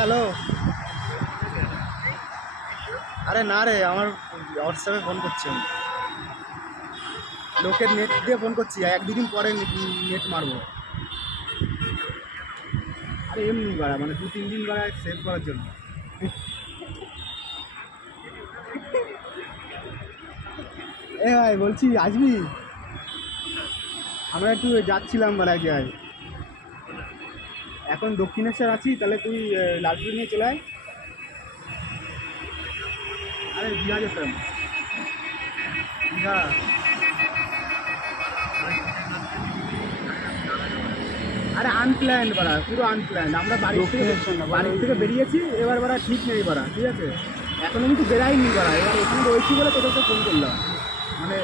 Hello. আরে না রে, আমার হোয়াটসঅ্যাপে ফোন করছি আমি। লোকের নেট দিয়ে ফোন করছি, এক দুদিন পরে নেট মারবো। আরে এমনি বাড়া, মানে 2-3 দিন বাড়া সেভ করার জন্য। এ ভাই বলছি আসবি? আমরা একটু যাচ্ছিলাম বাড়া এক জায়গায়। এখন দক্ষিণেশ্বর আছি, তাহলে তুই লালপুর নিয়ে চলে আয়। আরে দীঘা যেতাম। দীঘা। আরে আনপ্ল্যান্ড বাড়া, পুরো আনপ্ল্যান্ড। আমরা বাড়ির থেকে বেরিয়েছি, এবার বাড়া ঠিক নেই বাড়া, ঠিক আছে? এখনো কিন্তু বেরাইনি বাড়া, এবার এখানে রয়েছি বলে তোদেরকে ফোন করলাম। মানে